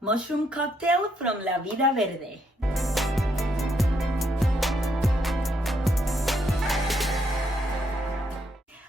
mushroom cocktail from La Vida Verde.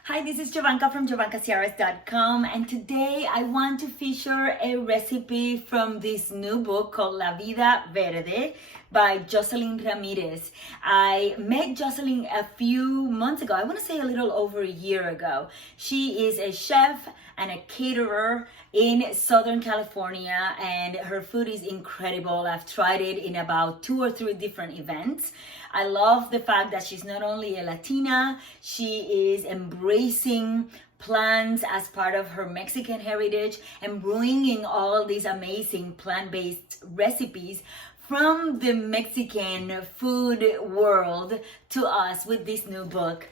Hi, this is Jovanka from jovankaciares.com, and today I want to feature a recipe from this new book called La Vida Verde by Jocelyn Ramirez. I met Jocelyn a few months ago, I want to say a little over a year ago. She is a chef and a caterer in Southern California, and her food is incredible. I've tried it in about 2 or 3 different events. I love the fact that she's not only a Latina, she is embracing plants as part of her Mexican heritage and bringing all these amazing plant-based recipes from the Mexican food world to us with this new book.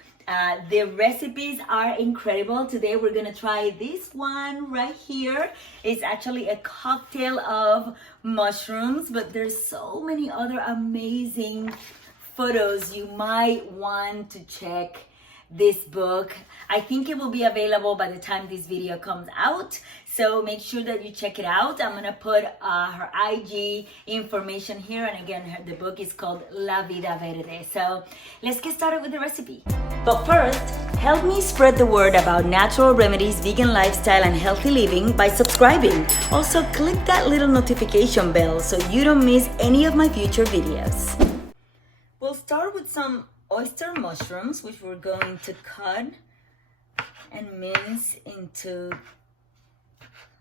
The recipes are incredible. Today we're gonna try this one right here. It's actually a cocktail of mushrooms, but there's so many other amazing photos. You might want to check this book. I think it will be available by the time this video comes out, so make sure that you check it out. I'm gonna put her IG information here, and again, the book is called La Vida Verde. So let's get started with the recipe. But first, help me spread the word about natural remedies, vegan lifestyle, and healthy living by subscribing. Also, click that little notification bell so you don't miss any of my future videos. We'll start with some oyster mushrooms, which we're going to cut and mince into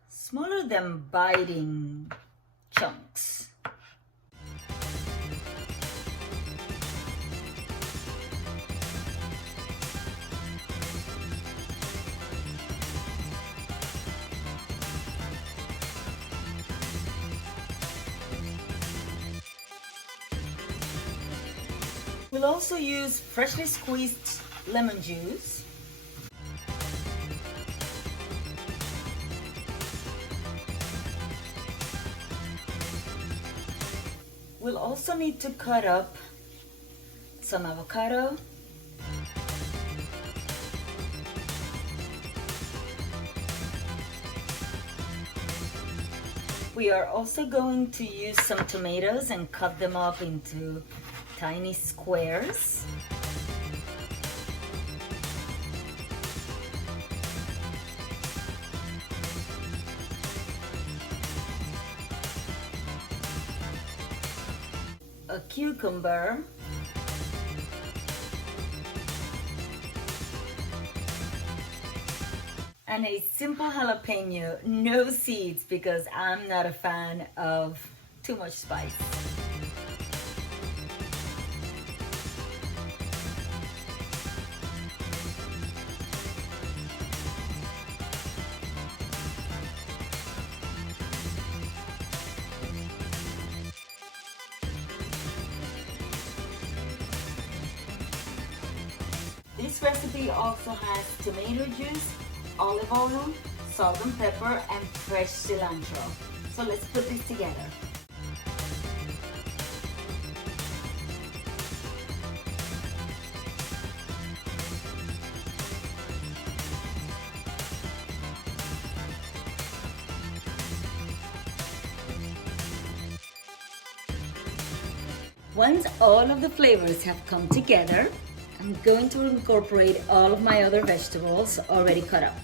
smaller than biting chunks. We'll also use freshly squeezed lemon juice. We'll also need to cut up some avocado. We are also going to use some tomatoes and cut them up into tiny squares. A cucumber. And a simple jalapeno, no seeds, because I'm not a fan of too much spice. This recipe also has tomato juice, olive oil, salt and pepper, and fresh cilantro. So let's put this together. Once all of the flavors have come together, I'm going to incorporate all of my other vegetables already cut up.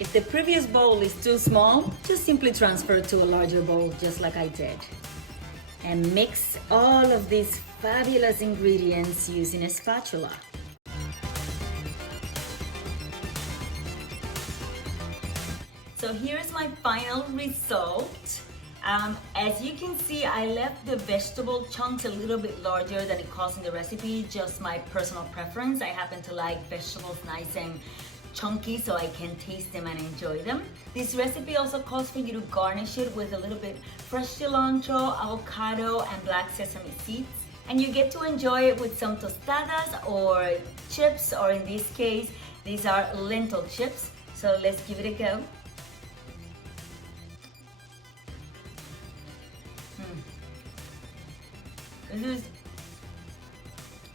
If the previous bowl is too small, just simply transfer to a larger bowl, just like I did. And mix all of these fabulous ingredients using a spatula. So here's my final result. As you can see, I left the vegetable chunks a little bit larger than it calls in the recipe, just my personal preference. I happen to like vegetables nice and chunky so I can taste them and enjoy them. This recipe also calls for you to garnish it with a little bit fresh cilantro, avocado, and black sesame seeds. And you get to enjoy it with some tostadas or chips, or in this case, these are lentil chips. So let's give it a go.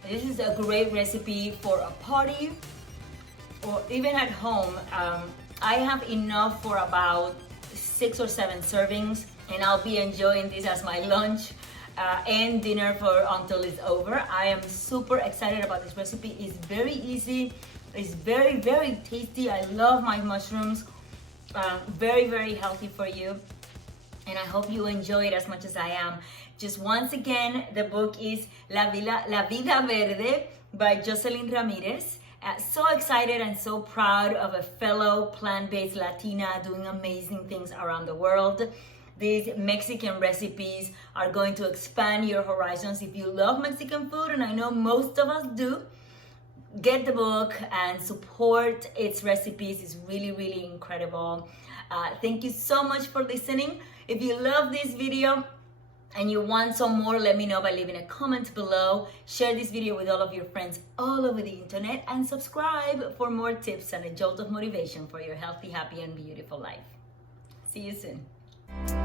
This is a great recipe for a party or even at home, I have enough for about 6 or 7 servings, and I'll be enjoying this as my lunch and dinner for until it's over. I am super excited about this recipe. It's very easy. It's very, very tasty. I love my mushrooms. Very, very healthy for you. And I hope you enjoy it as much as I am. Just once again, the book is La Vida Verde by Jocelyn Ramirez. So excited and so proud of a fellow plant-based Latina doing amazing things around the world. These Mexican recipes are going to expand your horizons. If you love Mexican food, and I know most of us do, get the book and support its recipes. It's really, really incredible. Thank you so much for listening. If you love this video and you want some more, let me know by leaving a comment below. Share this video with all of your friends all over the internet, and subscribe for more tips and a jolt of motivation for your healthy, happy, and beautiful life. See you soon.